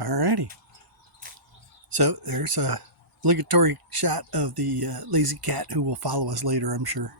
Alrighty. So there's a obligatory shot of the lazy cat who will follow us later, I'm sure.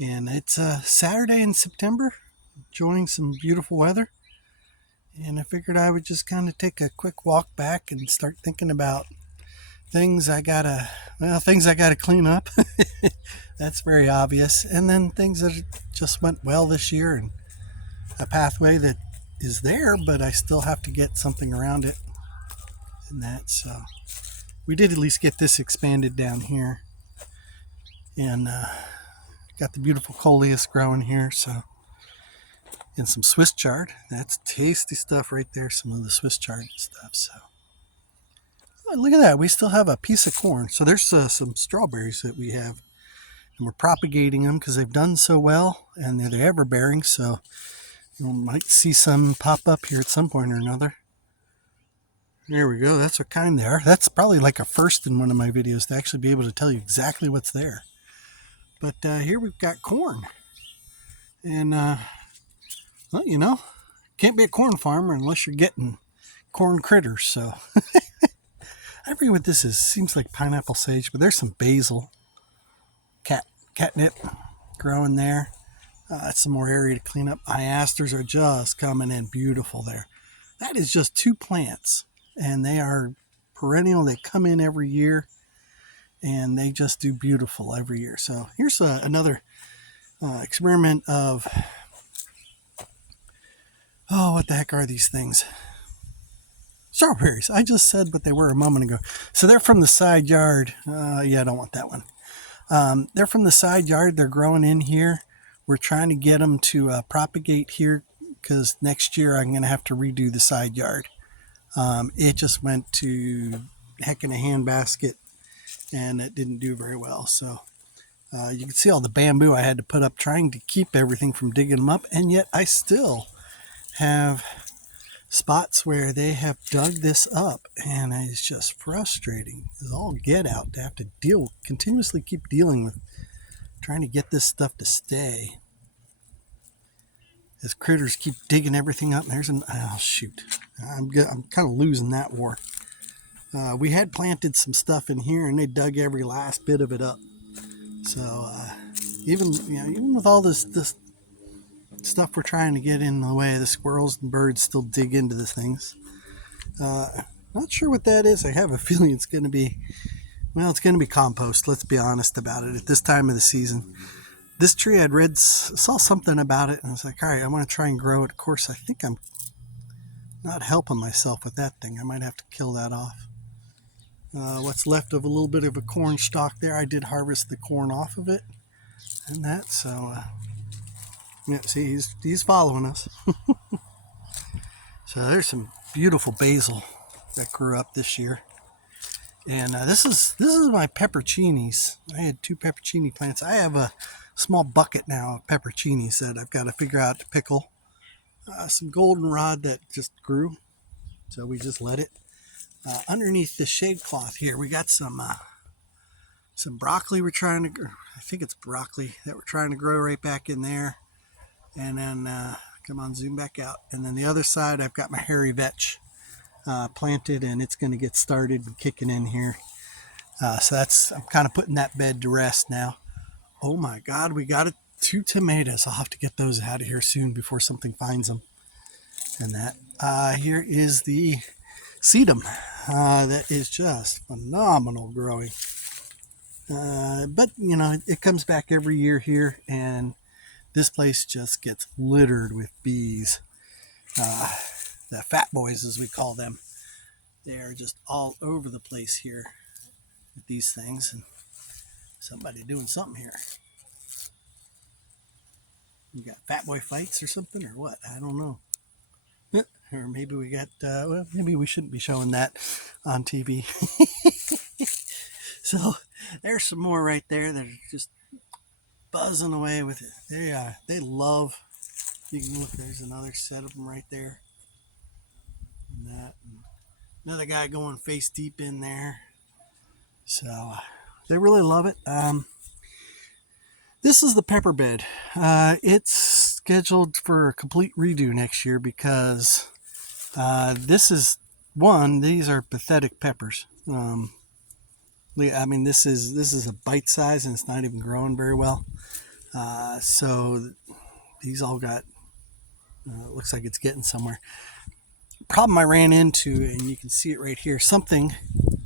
And it's Saturday in September, enjoying some beautiful weather. And I figured I would just kind of take a quick walk back and start thinking about things I gotta clean up. That's very obvious. And then things that just went well this year and a pathway that is there, but I still have to get something around it. And that, so we did at least get this expanded down here. And got the beautiful coleus growing here, so. And some Swiss chard. That's tasty stuff right there, some of the Swiss chard stuff, so. Oh, look at that, we still have a piece of corn. So there's some strawberries that we have. And we're propagating them because they've done so well, and they're ever bearing, so you might see some pop up here at some point or another. There we go. That's what kind they are. That's probably like a first in one of my videos to actually be able to tell you exactly what's there. But here we've got corn. And, well, you know, can't be a corn farmer unless you're getting corn critters. So I forget what this is. Seems like pineapple sage, but there's some basil, catnip growing there. That's some more area to clean up. My asters are just coming in beautiful there. That is just 2 plants, and they are perennial. They come in every year, and they just do beautiful every year. So here's another experiment of, what the heck are these things? Strawberries. I just said what they were a moment ago. So they're from the side yard. Yeah, I don't want that one. They're from the side yard. They're growing in here. We're trying to get them to propagate here because next year I'm going to have to redo the side yard. It just went to heck in a handbasket, and it didn't do very well. So you can see all the bamboo I had to put up trying to keep everything from digging them up, and yet I still have spots where they have dug this up, and it's just frustrating. It's all get out to have to continuously keep dealing with trying to get this stuff to stay. As critters keep digging everything up. There's shoot. I'm kind of losing that war. We had planted some stuff in here, and they dug every last bit of it up. So even with all this stuff we're trying to get in the way, the squirrels and birds still dig into the things. Not sure what that is. I have a feeling it's going to be compost. Let's be honest about it at this time of the season. This tree saw something about it, and I was like, all right, I want to try and grow it. Of course, I think I'm not helping myself with that thing. I might have to kill that off. What's left of a little bit of a corn stalk there, I did harvest the corn off of it, and that, so, yeah, see, he's following us. So there's some beautiful basil that grew up this year. And this is my pepperoncinis. I had 2 pepperoncini plants. I have a small bucket now of pepperoncinis that I've got to figure out to pickle. Some goldenrod that just grew, so we just let it. Underneath the shade cloth here, we got some broccoli I think it's broccoli that we're trying to grow right back in there. And then, come on, zoom back out. And then the other side, I've got my hairy vetch planted, and it's going to get started and kicking in here. So I'm kind of putting that bed to rest now. Oh my God, we got 2 tomatoes. I'll have to get those out of here soon before something finds them. And that here is the sedum. That is just phenomenal growing. But it comes back every year here, and this place just gets littered with bees. The fat boys, as we call them. They are just all over the place here with these things, and somebody doing something here. You got fat boy fights or something, or what? I don't know. Or maybe we got, maybe we shouldn't be showing that on TV. So there's some more right there that are just buzzing away with it. They love, you can look, there's another set of them right there. And that, and another guy going face deep in there. So they really love it. This is the pepper bed. It's scheduled for a complete redo next year because this is one, these are pathetic peppers. I mean, this is a bite size and it's not even growing very well. So these all got, looks like it's getting somewhere. Problem I ran into, and you can see it right here, something,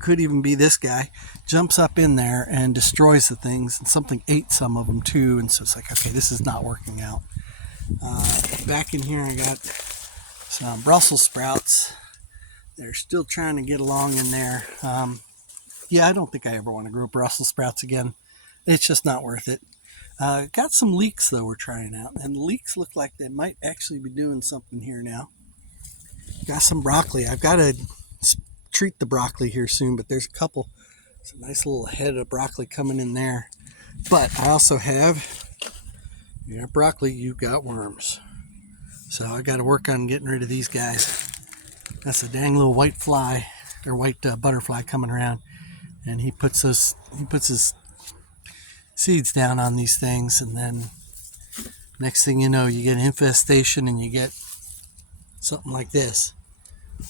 could even be this guy, jumps up in there and destroys the things, and something ate some of them too, and so it's like, okay, this is not working out. Back in here I got some Brussels sprouts. They're still trying to get along in there. Yeah, I don't think I ever want to grow Brussels sprouts again. It's just not worth it. Got some leeks though we're trying out, and the leeks look like they might actually be doing something here now. Got some broccoli. I've got to treat the broccoli here soon, but there's a couple. It's a nice little head of broccoli coming in there. But I also have, you got broccoli, you've got worms. So I got to work on getting rid of these guys. That's a dang little white fly, or white butterfly coming around, and he puts his seeds down on these things, and then next thing you know, you get an infestation and you get something like this.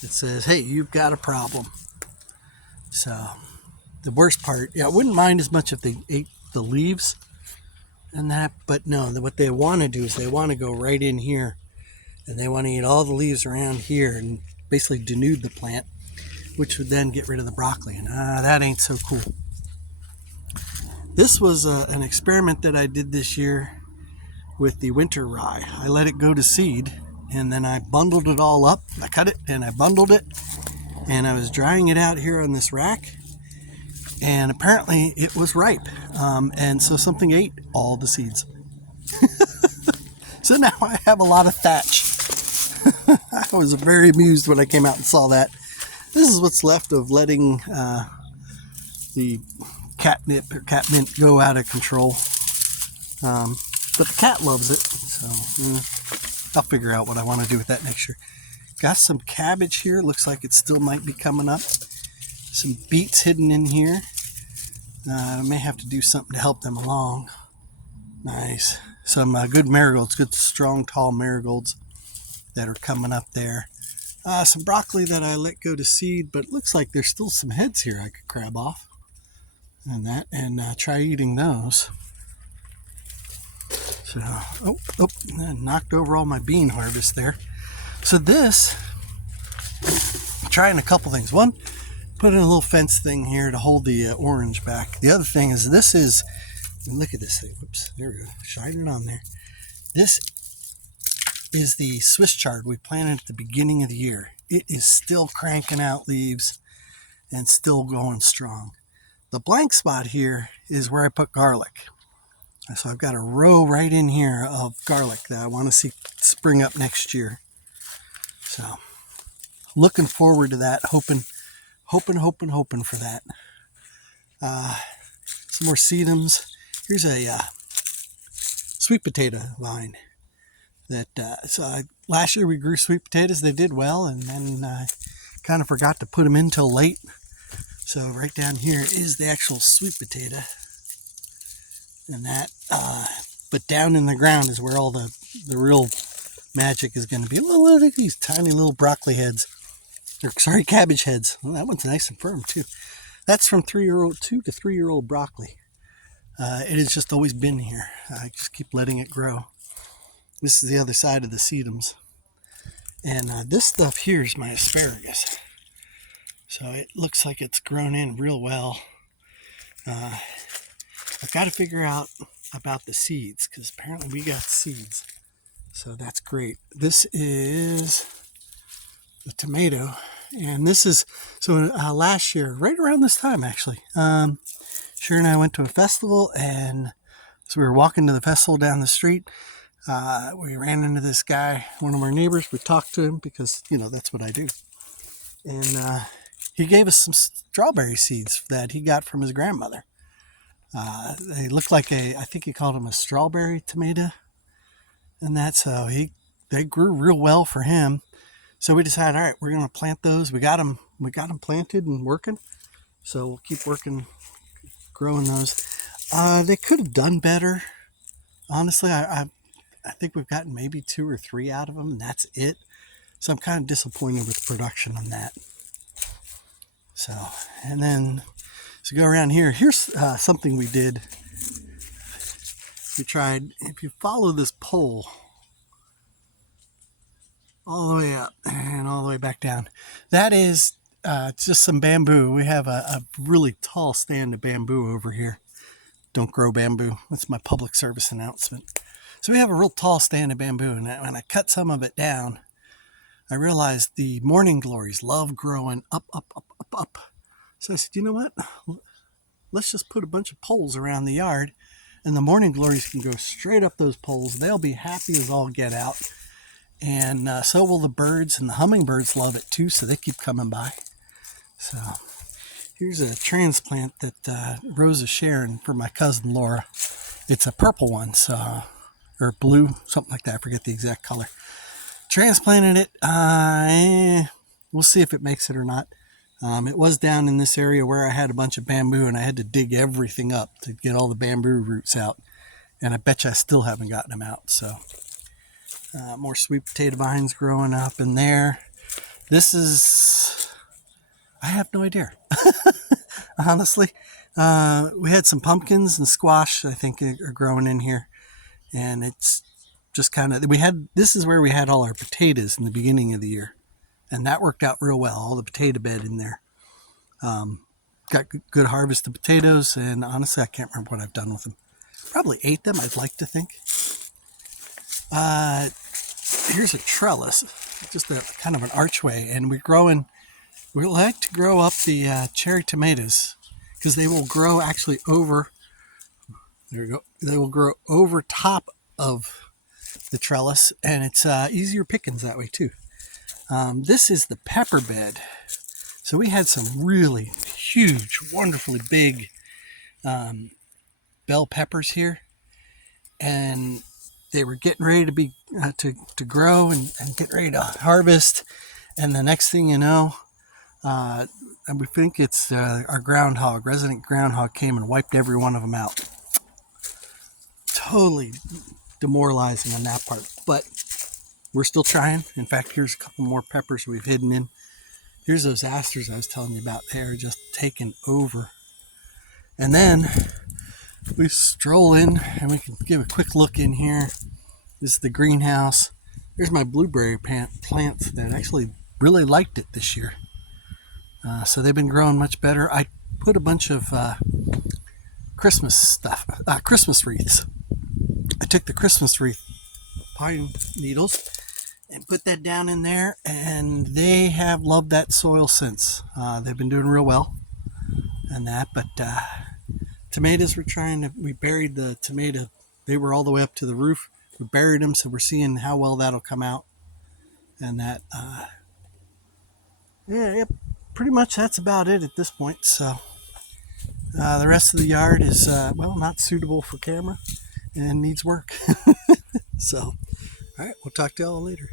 It says, hey, you've got a problem. So the worst part, yeah, I wouldn't mind as much if they ate the leaves and that, but no, what they want to do is they want to go right in here and they want to eat all the leaves around here and basically denude the plant, which would then get rid of the broccoli, and that ain't so cool. This was an experiment that I did this year with the winter rye. I let it go to seed, and then I bundled it all up. I cut it and I bundled it, and I was drying it out here on this rack, and apparently it was ripe, and so something ate all the seeds. So now I have a lot of thatch. I was very amused when I came out and saw that. This is what's left of letting the catnip or catmint go out of control, but the cat loves it, so I'll figure out what I want to do with that next year. Got some cabbage here. Looks like it still might be coming up. Some beets hidden in here. I may have to do something to help them along. Nice. Some good marigolds, good strong tall marigolds that are coming up there. Some broccoli that I let go to seed, but it looks like there's still some heads here I could crab off. And try eating those. So, knocked over all my bean harvest there. So this, trying a couple things. One, put in a little fence thing here to hold the orange back. The other thing is this is, look at this thing. Whoops, there we go. Shine it on there. This is the Swiss chard we planted at the beginning of the year. It is still cranking out leaves and still going strong. The blank spot here is where I put garlic. So I've got a row right in here of garlic that I want to see spring up next year. So looking forward to that, hoping for that. Some more sedums. Here's a sweet potato vine that last year we grew sweet potatoes. They did well, and then I kind of forgot to put them in till late. So right down here is the actual sweet potato, and that, but down in the ground is where all the real magic is going to be. Look at these tiny little broccoli heads, or sorry, cabbage heads. Well, that one's nice and firm too. That's from 2 to 3 year old broccoli. It has just always been here. I just keep letting it grow. This is the other side of the sedums, and this stuff here is my asparagus. So it looks like it's grown in real well. I've got to figure out about the seeds, because apparently we got seeds. So that's great. This is the tomato. And this is, so last year, right around this time actually, Sharon and I went to a festival, and as we were walking to the festival down the street, we ran into this guy, one of our neighbors. We talked to him because, that's what I do. And he gave us some strawberry seeds that he got from his grandmother. They looked like I think he called them a strawberry tomato. And that's how they grew real well for him. So we decided, all right, we're going to plant those. We got them planted and working. So we'll keep working, growing those. They could have done better. Honestly, I think we've gotten maybe 2 or 3 out of them, and that's it. So I'm kind of disappointed with the production on that. So, and then so go around here. Here's something we did. We tried, if you follow this pole all the way up and all the way back down, that is just some bamboo. We have a really tall stand of bamboo over here. Don't grow bamboo. That's my public service announcement. So we have a real tall stand of bamboo, and when I cut some of it down, I realized the morning glories love growing up, up, up, up, up. So I said, you know what? Let's just put a bunch of poles around the yard, and the morning glories can go straight up those poles. They'll be happy as all get out. And so will the birds, and the hummingbirds love it too, so they keep coming by. So here's a transplant that Rose is sharing for my cousin Laura. It's a purple one, so, or blue, something like that. I forget the exact color. Transplanted it. We'll see if it makes it or not. It was down in this area where I had a bunch of bamboo, and I had to dig everything up to get all the bamboo roots out. And I bet you I still haven't gotten them out. So more sweet potato vines growing up in there. This is, I have no idea. Honestly, we had some pumpkins and squash, I think, are growing in here. And it's just kind of, this is where we had all our potatoes in the beginning of the year. And that worked out real well, all the potato bed in there. Got good harvest of potatoes, and honestly, I can't remember what I've done with them. Probably ate them, I'd like to think. Here's a trellis, just a kind of an archway, and we like to grow up the cherry tomatoes, because they will grow actually over, there we go, they will grow over top of the trellis, and it's easier pickings that way too. This is the pepper bed. So we had some really huge, wonderfully big bell peppers here, and they were getting ready to be to grow and get ready to harvest. And the next thing you know, and we think it's our resident groundhog came and wiped every one of them out. Totally demoralizing on that part, but we're still trying. In fact, here's a couple more peppers we've hidden in. Here's those asters I was telling you about. They're just taking over. And then we stroll in and we can give a quick look in here. This is the greenhouse. There's my blueberry plants that actually really liked it this year. So they've been growing much better. I put a bunch of Christmas stuff, Christmas wreaths. I took the Christmas wreath pine needles and put that down in there, and they have loved that soil since. They've been doing real well and that, but tomatoes we buried the tomato. They were all the way up to the roof. We buried them, so we're seeing how well that'll come out. And that, pretty much that's about it at this point. So the rest of the yard is, not suitable for camera and needs work. So, all right, we'll talk to y'all later.